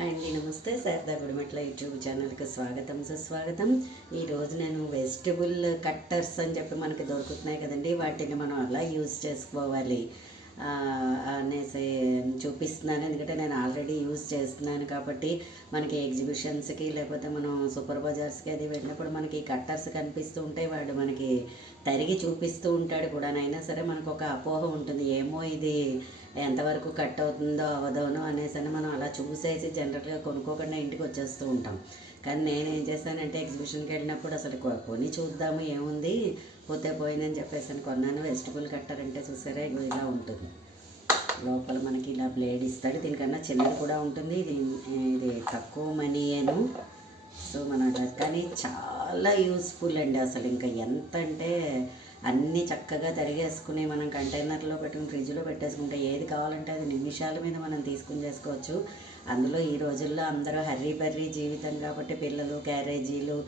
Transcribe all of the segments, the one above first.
Hi అండి, నమస్తే. Sharada Gudimetla YouTube ఛానల్కి స్వాగతం, సుస్వాగతం. ఈరోజు నేను వెజిటబుల్ కట్టర్స్ అని చెప్పి మనకి దొరుకుతున్నాయి కదండి, వాటిని మనం అలా యూజ్ చేసుకోవాలి అనేసి చూపిస్తున్నాను. ఎందుకంటే నేను ఆల్రెడీ యూజ్ చేస్తున్నాను కాబట్టి మనకి ఎగ్జిబిషన్స్కి లేకపోతే మనం సూపర్ బజార్స్కి అది వెళ్ళినప్పుడు మనకి కట్టర్స్ కనిపిస్తూ ఉంటాయి. వాడు మనకి తరిగి చూపిస్తూ ఉంటాడు కూడా. అయినా సరే మనకు ఒక అపోహ ఉంటుంది, ఏమో ఇది ఎంతవరకు కట్ అవుతుందో అవదోనో అనేసి మనం అలా చూసేసి జనరల్గా కొనుక్కోకుండా ఇంటికి వచ్చేస్తూ ఉంటాం. కానీ నేను ఏం చేశానంటే ఎగ్జిబిషన్కి వెళ్ళినప్పుడు అసలు కొని చూద్దాము ఏముంది, పోతే పోయిందని చెప్పేసి కొన్నాను. వెజిటబుల్ కట్టర్ అంటే చూసారా, ఇలా ఉంటుంది. లోపల మనకి ఇలా బ్లేడ్ ఇస్తాడు. దీనికన్నా చిన్నది కూడా ఉంటుంది. ఇది తక్కువ మనీయేను. సో కానీ చాలా యూస్ఫుల్ అండి. అసలు ఇంకా ఎంత అంటే అన్నీ చక్కగా తరిగేసుకుని మనం కంటైనర్లో పెట్టుకుని ఫ్రిడ్జ్లో పెట్టేసుకుంటే ఏది కావాలంటే అది నిమిషాల మీద మనం తీసుకుని చేసుకోవచ్చు. అందులో ఈ రోజుల్లో అందరూ హర్రీ బర్రీ జీవితం కాబట్టి పిల్లలు క్యారేజీలు,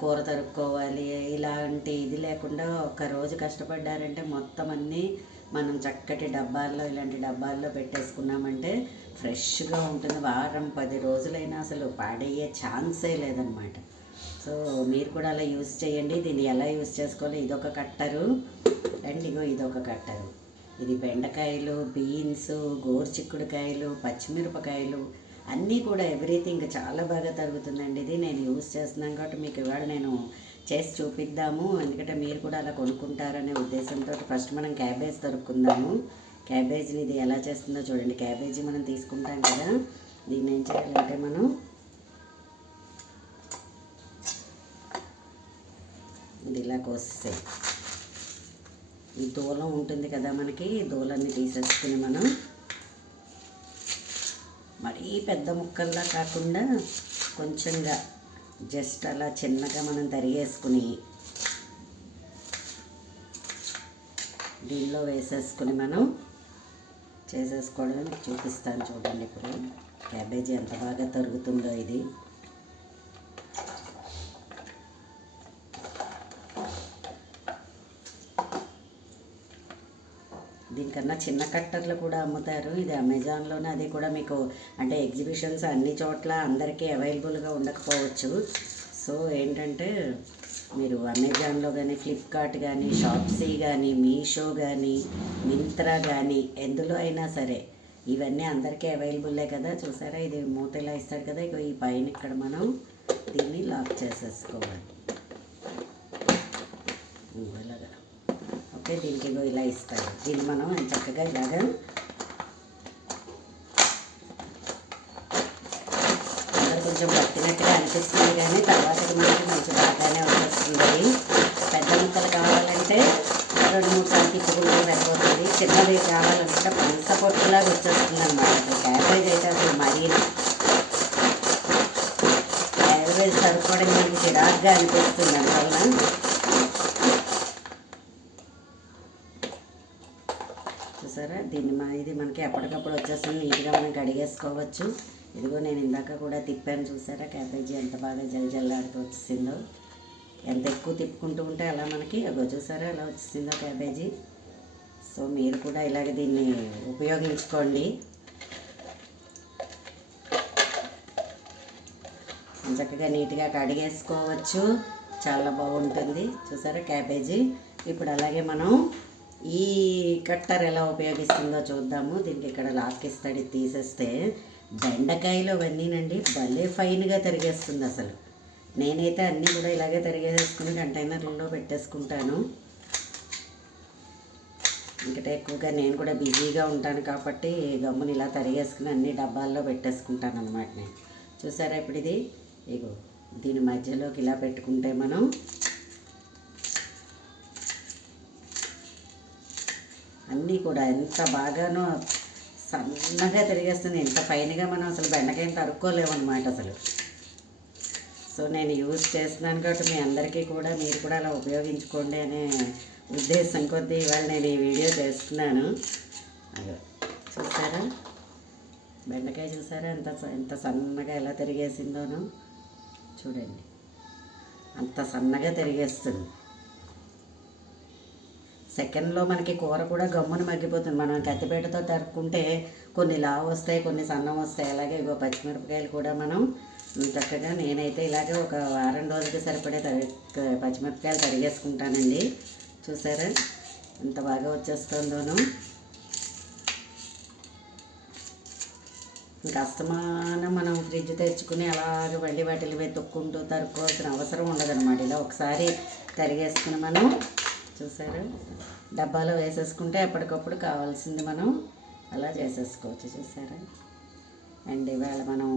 కూర తరుక్కోవాలి, ఇలాంటి ఇది లేకుండా ఒక్కరోజు కష్టపడ్డారంటే మొత్తం అన్నీ మనం చక్కటి డబ్బాల్లో, ఇలాంటి డబ్బాల్లో పెట్టేసుకున్నామంటే ఫ్రెష్గా ఉంటుంది. వారం 10 రోజులైనా అసలు పాడయ్యే ఛాన్సే లేదనమాట. సో మీరు కూడా అలా యూజ్ చేయండి. దీన్ని ఎలా యూజ్ చేసుకోవాలి, ఇదొక కట్టరు అండ్ ఇదొక కట్టరు. ఇది బెండకాయలు, బీన్స్, గోరుచిక్కుడుకాయలు, పచ్చిమిరపకాయలు అన్నీ కూడా ఎవ్రీథింగ్ చాలా బాగా తరుగుతుందండి. ఇది నేను యూజ్ చేస్తున్నాను కాబట్టి మీకు ఇవాళ నేను చేసి చూపిద్దాము. ఎందుకంటే మీరు కూడా అలా కొనుక్కుంటారనే ఉద్దేశంతో ఫస్ట్ మనం క్యాబేజ్ తరుక్కుందాము. క్యాబేజీని ఇది ఎలా చేస్తుందో చూడండి. క్యాబేజీ మనం తీసుకుంటాం కదా, దీన్ని ఏం చేయాలంటే మనం ఇది ఇలా కోస్తే ఈ దూలం ఉంటుంది కదా మనకి, దూలాన్ని తీసేసుకుని మనం మరీ పెద్ద ముక్కల్లా కాకుండా కొంచెంగా జస్ట్ అలా చిన్నగా మనం తరిగేసుకుని దీనిలో వేసేసుకుని మనం చేసేసుకోవడం చూపిస్తాను చూడండి. ఇప్పుడు క్యాబేజీ ఎంత బాగా తరుగుతుందో ఇది. దీనికన్నా చిన్న కట్టర్లు కూడా అమ్ముతారు. ఇది అమెజాన్లోనే, అది కూడా మీకు అంటే ఎగ్జిబిషన్స్ అన్ని చోట్ల అందరికీ అవైలబుల్గా ఉండకపోవచ్చు. సో ఏంటంటే మీరు అమెజాన్లో కానీ, ఫ్లిప్కార్ట్ కానీ, షాప్సీ కానీ, మీషో కానీ, మింత్రా కానీ ఎందులో అయినా సరే ఇవన్నీ అందరికీ అవైలబుల్లే కదా. చూసారా, ఇది మూత ఇలా ఇస్తాడు కదా, ఇక ఈ పైన ఇక్కడ మనం దీన్ని లాక్ చేసేసుకోవాలి ఇలాగా. ఓకే, దీనికి ఇలా ఇస్తాడు. దీన్ని మనం చక్కగా ఇలాగా కొంచెం పట్టినట్టుగా అనిపిస్తుంది, కానీ తర్వాత మనకి మంచి బాగానే వచ్చేస్తుంది. పెద్ద ముక్కలు కావాలంటే 2-3 సార్లు తిప్పుకుంటే సరిపోతుంది. చిన్నది కావాలంటే పంచ పొట్టులాగా వచ్చేస్తుంది అన్నమాట. అసలు క్యాబేజ్ అయితే అసలు మరీ క్యాబేజ్ సరిపోవడం మీకు చిరాగ్గా అనిపిస్తుంది. అందువల్ల చూసారా, ఇది మనకి ఎప్పటికప్పుడు వచ్చేస్తుంది. నీట్గా మనం కడిగేసుకోవచ్చు. ఇదిగో నేను ఇందాక కూడా తిప్పాను, చూసారా క్యాబేజీ ఎంత బాగా జల్జల్లాడుతూ వచ్చేసిందో. ఎంత ఎక్కువ తిప్పుకుంటూ ఉంటే అలా మనకి చూసారా ఎలా వచ్చేసిందో క్యాబేజీ. సో మీరు కూడా ఇలాగ దీన్ని ఉపయోగించుకోండి. చక్కగా నీట్గా కడిగేసుకోవచ్చు, చాలా బాగుంటుంది. చూసారా క్యాబేజీ. ఇప్పుడు అలాగే మనం ఈ కట్టర్ ఎలా ఉపయోగిస్తుందో చూద్దాము. దీనికి ఇక్కడ లాక్ ఇస్తాడు, తీసేస్తే బెండకాయలు అవన్నీనండి భలే ఫైన్గా తరిగేస్తుంది. అసలు నేనైతే అన్నీ కూడా ఇలాగే తరిగేసుకుని కంటైనర్లలో పెట్టేసుకుంటాను. ఇంకటే ఎక్కువగా నేను కూడా బిజీగా ఉంటాను కాబట్టి గమ్ముని ఇలా తరిగేసుకుని అన్ని డబ్బాల్లో పెట్టేసుకుంటాను అన్నమాట నేను. చూసారా ఇప్పుడు ఇది ఇగో దీని మధ్యలోకి ఇలా పెట్టుకుంటే మనం అన్నీ కూడా ఎంత బాగానో సన్నగా తిరిగేస్తుంది. ఎంత ఫైన్గా మనం అసలు బెండకాయని తరుక్కోలేము అనమాట అసలు. సో నేను యూజ్ చేస్తున్నాను కాబట్టి మీ అందరికీ కూడా మీరు కూడా అలా ఉపయోగించుకోండి అనే ఉద్దేశం కొద్దీ ఇవాళ నేను ఈ వీడియో చేస్తున్నాను. అదే చూసారా బెండకాయ, చూసారా ఎంత సన్నగా ఎలా తిరిగేసిందోనో చూడండి. అంత సన్నగా తిరిగేస్తుంది. సెకండ్లో మనకి కూర కూడా గమ్మున మగ్గిపోతుంది. మనం కత్తిపీటతో తరుక్కుంటే కొన్ని లావు వస్తాయి, కొన్ని సన్నం వస్తాయి. అలాగే ఇగో పచ్చిమిరపకాయలు కూడా మనం చక్కగా నేనైతే ఇలాగే ఒక వారం రోజులకి సరిపడే పచ్చిమిరపకాయలు తరిగేసుకుంటానండి. చూసారా ఎంత బాగా వచ్చేస్తుందోను. ఇంకా అస్తమానం మనం ఫ్రిడ్జ్ తెచ్చుకుని అలాగే మళ్ళీ వాటిని వెతుక్కుంటూ తరుక్కోవాల్సిన అవసరం ఉండదన్నమాట. ఇలా ఒకసారి తరిగేసుకుని మనం చూసారా డబ్బాలో వేసేసుకుంటే ఎప్పటికప్పుడు కావాల్సింది మనం అలా చేసేసుకోవచ్చు. చూసారా. అండ్ ఇవాళ మనం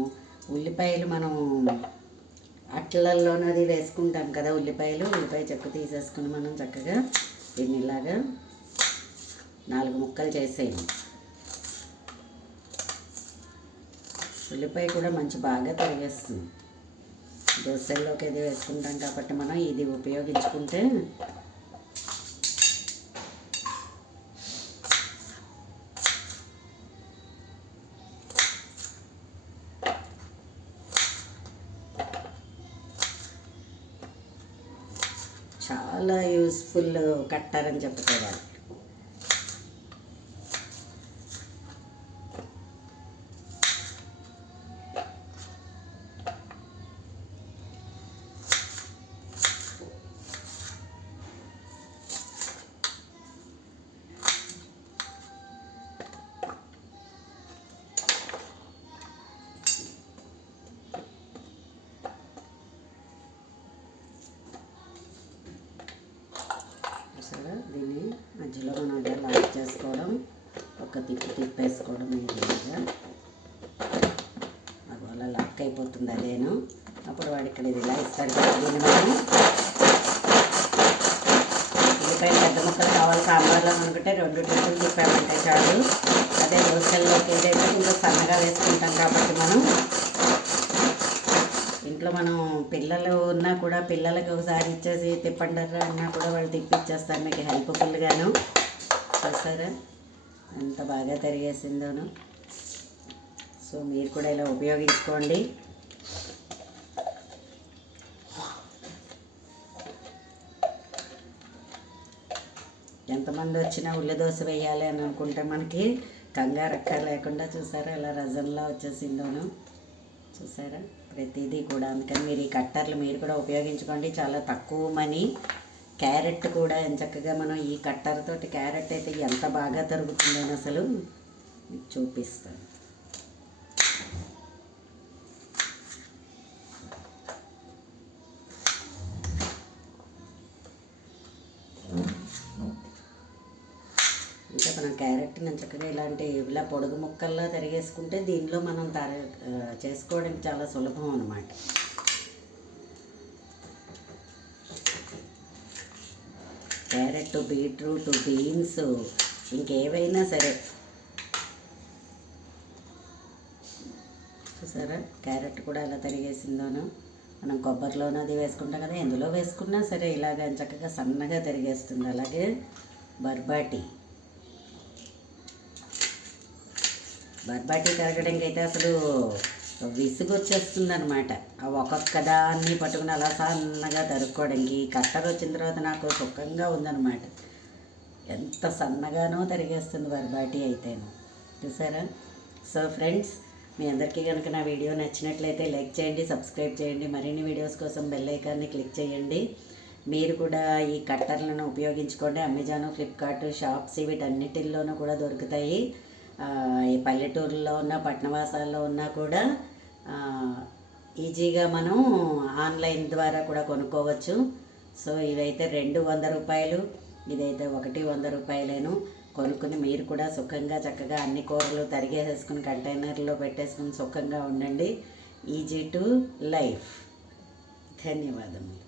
ఉల్లిపాయలు మనం అట్లల్లోనది వేసుకుంటాం కదా, ఉల్లిపాయ చెక్కు తీసేసుకుని మనం చక్కగా దీన్ని ఇలాగా 4 ముక్కలు చేసేయండి. ఉల్లిపాయ కూడా మంచి బాగా తరిగేస్తుంది. దోశల్లోకి ఇది వేసుకుంటాం కాబట్టి మనం ఇది ఉపయోగించుకుంటే చాలా యూస్ఫుల్ కట్టర్ అని చెప్పుకోవాలి. సరే దీన్ని మధ్యలో మనం అదే లాక్ చేసుకోవడం, ఒక తిప్పేసుకోవడం ఇలాగా అది అలా లాక్ అయిపోతుంది. అదేను అప్పుడు వాడు ఇక్కడ ఇది ఇలా ఇస్తాడు కదా. దీన్ని మనం ఉల్లిపాయ పెద్ద ముక్కలు కావాలి సాంబార్లో అనుకుంటే 2 ట్రిప్పులు తిప్పామంటే చాలు. అదే దోశల్లోకి ఏదైతే ఇంకా సన్నగా వేసుకుంటాం కాబట్టి మనం ఇంట్లో మనం పిల్లలు ఉన్నా కూడా పిల్లలకి ఒకసారి ఇచ్చేసి తిప్పండర్రా అన్నా కూడా వాళ్ళు తిప్పిచ్చేస్తారు మీకు హెల్ప్ఫుల్గాను. చూసారా ఎంత బాగా తరిగేసిందోను. సో మీరు కూడా ఇలా ఉపయోగించుకోండి. ఎంతమంది వచ్చినా ఉల్లి దోశ వేయాలి అని అనుకుంటే మనకి కంగారక్క లేకుండా చూసారా ఇలా రజంలా వచ్చేసిందోను. చూసారా ప్రతిదీ కూడా. అందుకని మీరు ఈ కట్టర్లు మీరు కూడా ఉపయోగించుకోండి. చాలా తక్కువ మనీ. క్యారెట్ కూడా చక్కగా మనం ఈ కట్టర్ తోటి క్యారెట్ అయితే ఎంత బాగా తరుగుతుందో అసలు మీకు చూపిస్తాను. ఇంకా మనం క్యారెట్ని చక్కగా ఇలా పొడుగు ముక్కల్లా తరిగేసుకుంటే దీనిలో మనం చేసుకోవడానికి చాలా సులభం అన్నమాట. క్యారెట్, బీట్రూట్, బీన్స్ ఇంకేవైనా సరే. చూసారా క్యారెట్ కూడా ఎలా తరిగేసిందోనో. మనం కొబ్బరిలోనూ అది వేసుకుంటాం కదా, ఎందులో వేసుకున్నా సరే ఇలాగ చక్కగా సన్నగా తరిగేస్తుంది. అలాగే బర్బాటీ తరగడానికి అయితే అసలు విసుగు వచ్చేస్తుంది అనమాట. ఒక్కొక్క దాన్ని పట్టుకుని అలా సన్నగా తరుక్కోవడానికి. కట్టర్ వచ్చిన తర్వాత నాకు సుఖంగా ఉందన్నమాట. ఎంత సన్నగానో తరిగేస్తుంది బర్బాటీ అయితేను. చూసారా. సో ఫ్రెండ్స్ మీ అందరికీ కనుక నా వీడియో నచ్చినట్లయితే లైక్ చేయండి, సబ్స్క్రైబ్ చేయండి. మరిన్ని వీడియోస్ కోసం బెల్ ఐకాన్ని క్లిక్ చేయండి. మీరు కూడా ఈ కట్టర్లను ఉపయోగించుకోండి. అమెజాన్, ఫ్లిప్కార్ట్, షాప్స్ వీటన్నిటిల్లోనూ కూడా దొరుకుతాయి. ఈ పల్లెటూరులో ఉన్న పట్టణవాసాల్లో ఉన్నా కూడా ఈజీగా మనం ఆన్లైన్ ద్వారా కూడా కొనుక్కోవచ్చు. సో ఇవైతే 200 రూపాయలు, ఇదైతే 100 రూపాయలేను. కొనుక్కుని మీరు కూడా సుఖంగా చక్కగా అన్ని కూరలు తరిగేసేసుకుని కంటైనర్లో పెట్టేసుకుని సుఖంగా ఉండండి. Easy to life. ధన్యవాదములు.